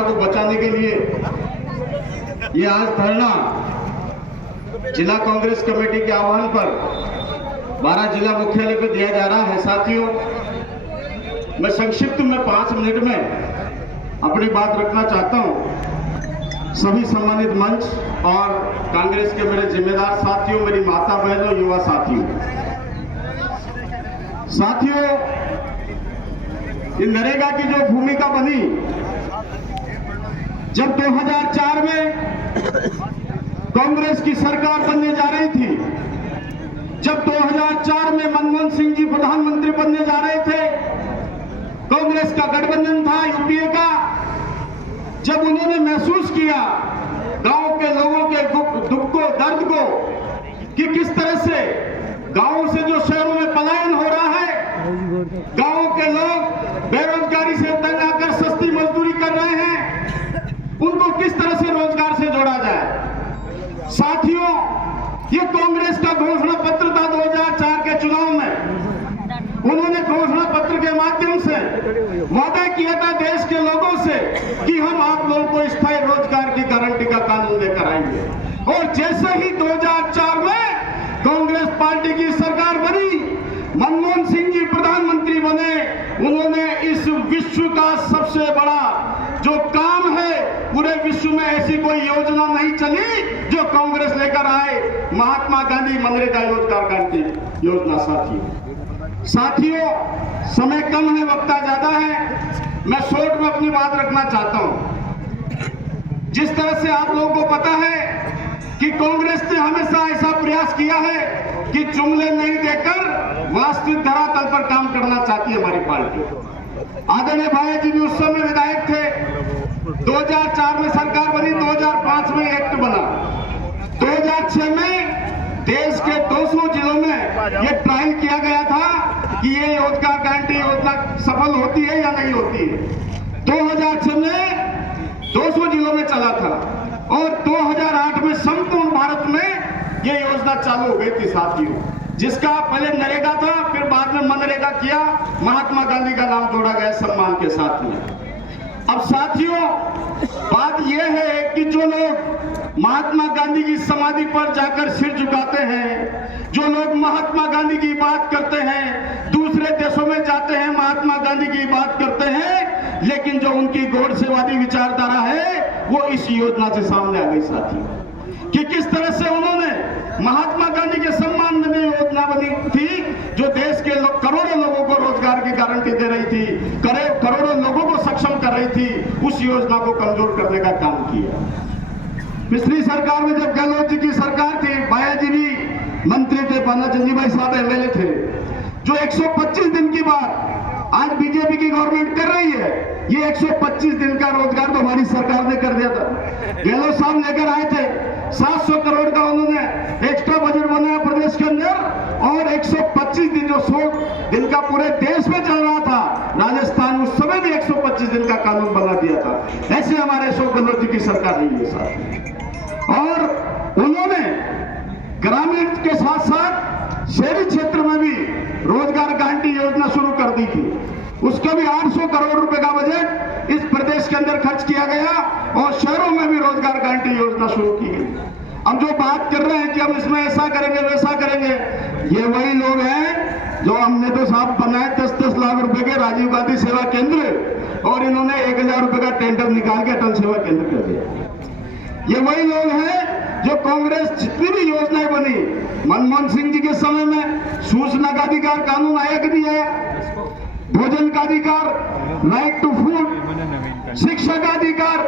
योजना को बचाने के लिए ये आज धरना जिला कांग्रेस कमेटी के आह्वान पर 12 जिला मुख्यालय पे दिया जा रहा है। साथियों, मैं संक्षिप्त में 5 मिनट में अपनी बात रखना चाहता हूं। सभी सम्मानित मंच और कांग्रेस के मेरे जिम्मेदार साथियों, मेरी माता बहनों, युवा साथियों, ये नरेगा की जो भूमिका बनी, जब 2004 में कांग्रेस की सरकार बनने जा रही थी, जब 2004 में मनमोहन सिंह जी प्रधानमंत्री बनने जा रहे थे, कांग्रेस का गठबंधन था यूपीए का, जब उन्होंने महसूस किया गांव के लोगों के दुख को, दर्द को, कि किस तरह से गांवों से जो शहरों में पलायन हो रहा है, गांवों के लोग बेरोजगारी से तंग आकर सस्ती मजदूरी कर रहे हैं, उनको किस तरह से रोजगार से जोड़ा जाए। साथियों, ये कांग्रेस का घोषणा पत्र था 2004 के चुनाव में। उन्होंने घोषणा पत्र के माध्यम से वादा किया था देश के लोगों से कि हम आप लोगों को स्थायी रोजगार की गारंटी का कानून लेकर आएंगे। और जैसे ही 2004 में कांग्रेस पार्टी की सरकार बनी, मनमोहन सिंह जी प्रधानमंत्री बने, उन्होंने इस विश्व का सबसे बड़ा जो काम है, पूरे विश्व में ऐसी कोई योजना नहीं चली जो कांग्रेस लेकर आए, महात्मा गांधी मनरेगा रोजगार गारंटी योजना। साथियों, समय कम है, वक्त ज्यादा है, मैं शॉर्ट में अपनी बात रखना चाहता हूं। जिस तरह से आप लोगों को पता है कि कांग्रेस ने हमेशा ऐसा प्रयास किया है कि जुमले नहीं देकर वास्तविक धरातल पर काम करना चाहती है हमारी पार्टी। आदरणीय भाई जी भी उस समय विधायक थे। 2004 में सरकार बनी, 2005 में एक्ट बना, 2006 में देश के 200 जिलों में ये ट्रायल किया गया था कि ये रोजगार गारंटी योजना सफल होती है या नहीं होती है। 2006 में 200 जिलों में चला था और 2008 में संपूर्ण भारत में ये योजना चालू हो गई थी साथियों, जिसका पहले नरेगा था, फिर बाद में मनरेगा किया, महात्मा गांधी का नाम जोड़ा गया सम्मान के साथ में। अब साथियों, बात यह है कि जो लोग महात्मा गांधी की समाधि पर जाकर सिर झुकाते हैं, जो लोग महात्मा गांधी की बात करते हैं, दूसरे देशों में जाते हैं, महात्मा गांधी की बात करते हैं, लेकिन जो उनकी गोडसेवादी विचारधारा है वो इस योजना से सामने आ गई साथियों, कि किस तरह से उन्होंने महात्मा गांधी के सम्मान में योजना बनी थी जो देश के करोड़ों लोगों को रोजगार की गारंटी दे रही थी, करोड़ों लोगों को सक्षम कर रही थी, उस योजना को कमजोर करने का काम किया। पिछली सरकार में जब गहलोत जी की सरकार थी, बाया जी भी मंत्री थे, पानाचंदी भाई साहब एमएलए थे, जो 125 दिन की बात आज बीजेपी की गवर्नमेंट कर रही है, ये 125 दिन का रोजगार तो हमारी सरकार ने कर दिया था। गहलोत साहब लेकर आए थे, 700 करोड़ का उन्होंने एक्स्ट्रा बजट बनाया प्रदेश के अंदर, और 125 दिन, जो 100 दिन का पूरे देश में चल रहा था, राजस्थान उस समय भी 125 दिन का कानून बना दिया था। ऐसे हमारे अशोक गहलोत जी की सरकार रही है साथ। और उन्होंने ग्रामीण के साथ साथ शहरी क्षेत्र में भी रोजगार गारंटी योजना शुरू कर दी थी। उसका भी 800 करोड़ रुपए का बजट इस प्रदेश के अंदर खर्च किया गया और शहरों में भी रोजगार गारंटी योजना शुरू की गई। अब जो बात कर रहे हैं कि हम इसमें ऐसा करेंगे वैसा करेंगे, ये वही लोग हैं जो हमने तो साहब बनाए 10-10 लाख रुपए के राजीव गांधी सेवा केंद्र, और इन्होंने 1000 रुपए का टेंडर निकाल के अटल सेवा केंद्र कर दिया। ये वही लोग हैं जो कांग्रेस जितनी भी योजनाएं बनी, मनमोहन सिंह जी के समय में सूचना का अधिकार कानून आया कि नहीं आया, भोजन का अधिकार, राइट टू फूड, शिक्षा का अधिकार,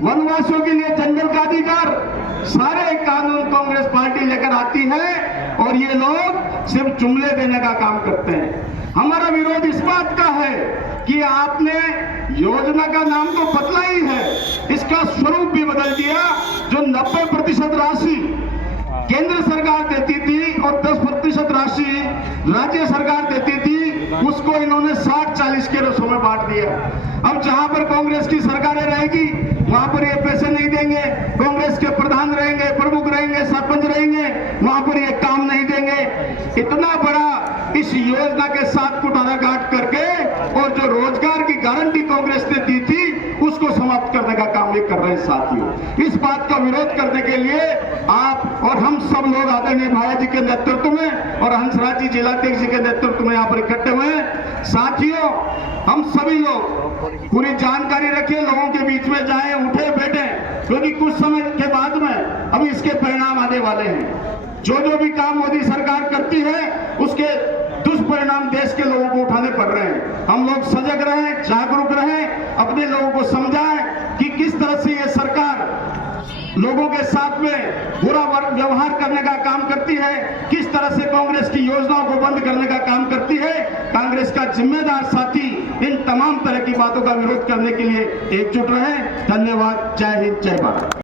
वनवासियों के लिए जंगल का अधिकार, सारे कानून कांग्रेस पार्टी लेकर आती है और ये लोग सिर्फ जुमले देने का काम करते हैं। हमारा विरोध इस बात का है कि आपने योजना का नाम तो बदला ही है, इसका स्वरूप भी बदल दिया। जो 90% राशि केंद्र सरकार देती थी और 10% राशि राज्य सरकार देती थी, उसको इन्होंने 60-40 के रसों में बांट दिया। अब जहां पर कांग्रेस की सरकारें रहेगी वहां पर ये पैसे नहीं देंगे, कांग्रेस के प्रधान रहेंगे, प्रमुख रहेंगे, सरपंच रहेंगे, वहां पर ये काम नहीं देंगे। इतना बड़ा इस योजना के साथ कुटारा काट करके और जो रोजगार की गारंटी कांग्रेस ने दी थी उसको उसको समाप्त करने का काम ये कर रहे हैं साथियों। इस बात का विरोध करने के लिए आप और हम सब लोग आदरणीय भाया जी के नेतृत्व में और हंसराज जी जिलाध्यक्ष जी के नेतृत्व में यहाँ पर इकट्ठे हुए हैं। साथियों, हम सभी लोग पूरी जानकारी रखें, लोगों के बीच में जाएं, उठे बैठे, क्योंकि कुछ समय के बाद में अभी इसके परिणाम आने वाले हैं। जो भी काम मोदी सरकार करती है उसके दुष्परिणाम देश के लोगों को उठाने पड़ रहे हैं। हम लोग सजग रहें, जागरूक रहें, अपने लोगों को समझाएं कि किस तरह से ये सरकार लोगों के साथ में बुरा व्यवहार करने का काम करती है, किस तरह से कांग्रेस की योजनाओं को बंद करने का काम करती है। कांग्रेस का जिम्मेदार साथी इन तमाम तरह की बातों का विरोध करने के लिए एकजुट रहे। धन्यवाद। जय हिंद, जय भारत।